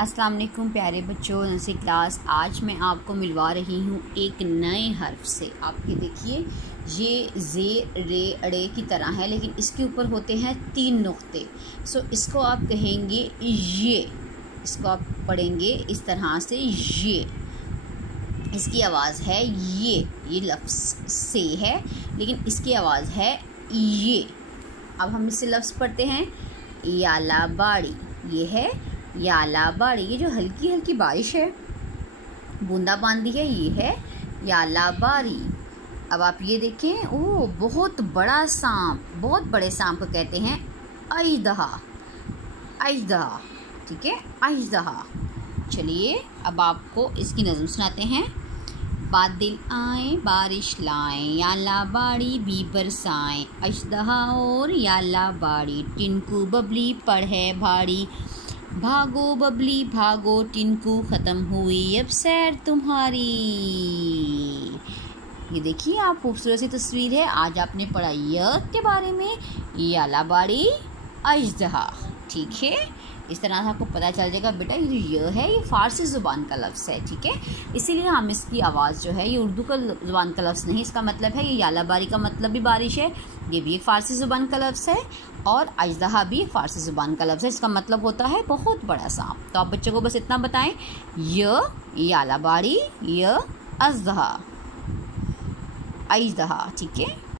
अस्सलाम वालेकुम प्यारे बच्चों, नर्सरी क्लास। आज मैं आपको मिलवा रही हूँ एक नए हर्फ से। आप ये देखिए, ये जे रे अड़े की तरह है, लेकिन इसके ऊपर होते हैं 3 नुक्ते। सो इसको आप कहेंगे ये। इसको आप पढ़ेंगे इस तरह से, ये। इसकी आवाज़ है ये लफ्ज़ से है, लेकिन इसकी आवाज़ है ये। अब हम इससे लफ्ज़ पढ़ते हैं याला बाड़ी। ये है याला बाड़ी। ये जो हल्की हल्की बारिश है, बूंदाबांदी है, ये है याला बाड़ी। अब आप ये देखें, ओह बहुत बड़ा सांप, बहुत बड़े सांप को कहते हैं अजदहा। अजदहा, ठीक है, अजदहा। चलिए अब आपको इसकी नज़म सुनाते हैं। बादल आए बारिश लाएं, याला बाड़ी भी बरसाएं, अजदहा और याला बाड़ी, टिनकू बबली पढ़े भाड़ी। भागो बबली भागो टिनकू, ख़त्म हुई अब सैर तुम्हारी। ये देखिए आप, खूबसूरत सी तस्वीर है। आज आपने पढ़ा य के बारे में, याला बाड़ी अजदहा, ठीक है। इस तरह से आपको पता चल जाएगा बेटा, ये जो य है ये फ़ारसी ज़ुबान का लफ्ज़ है, ठीक है। इसीलिए हम इसकी आवाज़ जो है, ये उर्दू का ज़ुबान का लफ्ज़ नहीं। इसका मतलब है ये याला बाड़ी का मतलब भी बारिश है, ये भी एक फ़ारसी ज़ुबान का लफ्ज़ है, और अजदहा भी एक फ़ारसी ज़ुबान का लफ्ज़ है। इसका मतलब होता है बहुत बड़ा सांप। तो आप बच्चों को बस इतना बताएं, य याला बाड़ी, य अजदहा, अजदहा, ठीक है।